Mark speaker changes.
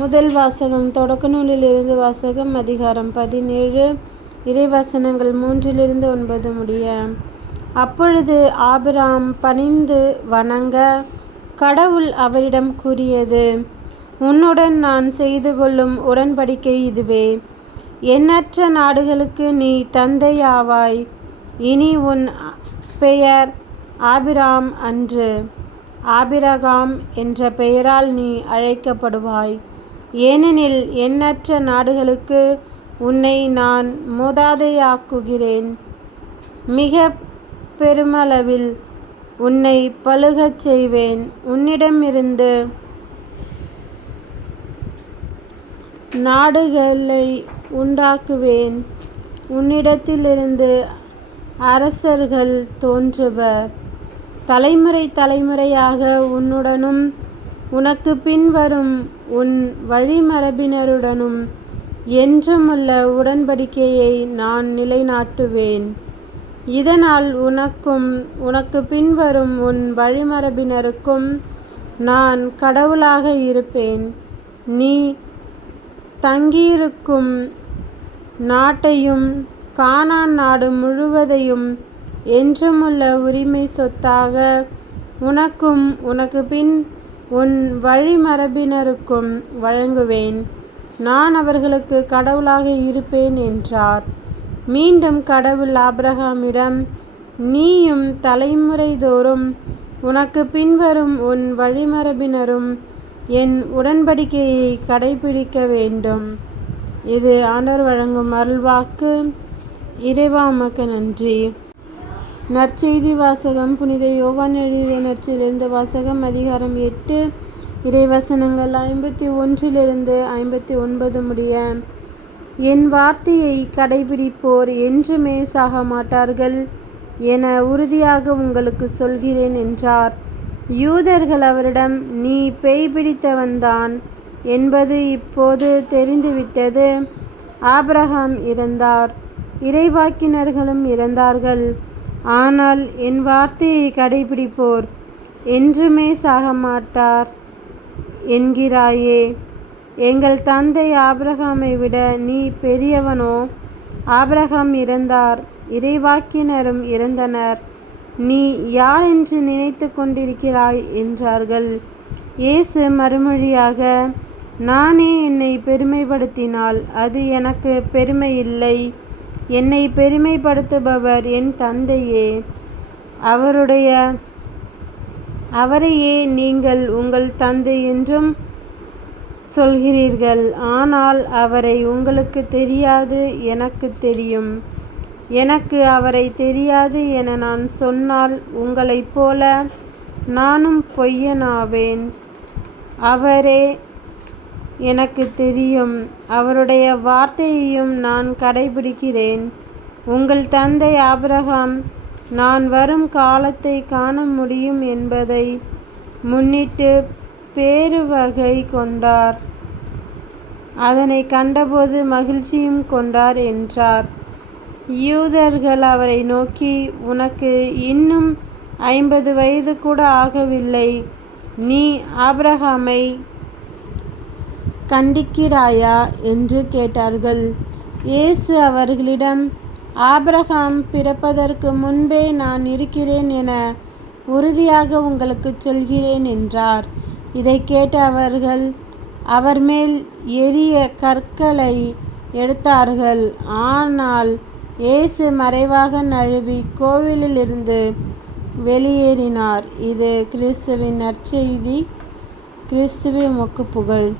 Speaker 1: முதல் வாசகம் தொடக்க நூலிலிருந்து வாசகம் அதிகாரம் பதினேழு. இறைவசனங்கள் மூன்றிலிருந்து ஒன்பது முடிய. அப்பொழுது ஆபிராம் பணிந்து வணங்க கடவுள் அவரிடம் கூறியது உன்னுடன் நான் செய்து கொள்ளும் உடன்படிக்கை இதுவே. எண்ணற்ற நாடுகளுக்கு நீ தந்தையாவாய். இனி உன் பெயர் ஆபிராம் அன்று. ஆபிரகாம் என்ற பெயரால் நீ அழைக்கப்படுவாய். ஏனெனில் எண்ணற்ற நாடுகளுக்கு உன்னை நான் மூதாதையாக்குகிறேன். மிக பெருமளவில் உன்னை பழுகச் செய்வேன். உன்னிடமிருந்து நாடுகளை உண்டாக்குவேன். உன்னிடத்திலிருந்து அரசர்கள் தோன்றுவர். தலைமுறை தலைமுறையாக உன்னுடனும் உனக்கு பின்வரும் உன் வழிமரபினருடனும் என்றுமுள்ள உடன்படிக்கையை நான் நிலைநாட்டுவேன். இதனால் உனக்கும் உனக்கு பின்வரும் உன் வழிமரபினருக்கும் நான் கடவுளாக இருப்பேன். நீ தங்கியிருக்கும் நாட்டையும் கானான் நாடு முழுவதையும் என்றுமுள்ள உரிமை சொத்தாக உனக்கும் உனக்கு பின் உன் வழிமரபினருக்கும் வழங்குவேன். நான் அவர்களுக்கு கடவுளாக இருப்பேன் என்றார். மீண்டும் கடவுள் ஆப்ரஹாமிடம் நீயும் தலைமுறை தோறும் உனக்கு பின்வரும் உன் வழிமரபினரும் என் உடன்படிக்கையை கடைபிடிக்க வேண்டும். இது ஆண்டவர் வழங்கும் அருள்வாக்கு. இறைவாமக்கு நன்றி. நற்செய்தி வாசகம் புனித யோவான் எழுதிய நற்செய்தியிலிருந்து வாசகம் அதிகாரம் எட்டு இறைவசனங்கள் ஐம்பத்தி ஒன்றிலிருந்து ஐம்பத்தி ஒன்பது முடிய என் வார்த்தையை கடைபிடிப்போர் என்றுமே சாக மாட்டார்கள் என உறுதியாக உங்களுக்கு சொல்கிறேன் என்றார். யூதர்கள் அவரிடம் நீ பேய் பிடித்தவன்தான் என்பது இப்போது தெரிந்துவிட்டது. ஆப்ரஹாம் இறந்தார். இறைவாக்கினர்களும் இறந்தார்கள். ஆனால் என் வார்த்தையை கடைபிடிப்போர் என்றுமே சாக மாட்டார். என்கிறாயே எங்கள் தந்தை ஆபிரகாமை விட நீ பெரியவனோ? ஆபிரகாம் இறந்தார் இறைவாக்கினரும் இறந்தனர். நீ யார் என்று நினைத்து கொண்டிருக்கிறாய் என்றார்கள். இயேசு மறுமொழியாக நானே என்னை பெருமைப்படுத்தினால் அது எனக்கு பெருமை இல்லை. என்னை பெருமைப்படுத்துபவர் என் தந்தையே. அவருடைய அவரையே நீங்கள் உங்கள் தந்தை என்றும் சொல்கிறீர்கள். ஆனால் அவரை உங்களுக்கு தெரியாது எனக்கு தெரியும். எனக்கு அவரை தெரியாது என நான் சொன்னால் உங்களைப் போல நானும் பொய்யனாவேன். அவரே எனக்கு தெரியும். அவருடைய வார்த்தையையும் நான் கடைபிடிக்கிறேன். உங்கள் தந்தை ஆபிரகாம் நான் வரும் காலத்தை காண முடியும் என்பதை முன்னிட்டு பேருவகை கொண்டார். அதனை கண்டபோது மகிழ்ச்சியும் கொண்டார் என்றார். யூதர்கள் அவரை நோக்கி உனக்கு இன்னும் ஐம்பது வயது கூட ஆகவில்லை. நீ ஆபிரகாமை கண்டிக்கிறாயா என்று கேட்டார்கள். இயேசு அவர்களிடம் ஆபிரகாம் பிறப்பதற்கு முன்பே நான் இருக்கிறேன் என உறுதியாக உங்களுக்கு சொல்கிறேன் என்றார். இதை கேட்ட அவர்கள் அவர் மேல் எரிய கற்களை எடுத்தார்கள். ஆனால் இயேசு மறைவாக நழுவி கோவிலிலிருந்து வெளியேறினார். இது கிறிஸ்துவின் நற்செய்தி கிறிஸ்துவே மொக்கு புகழ்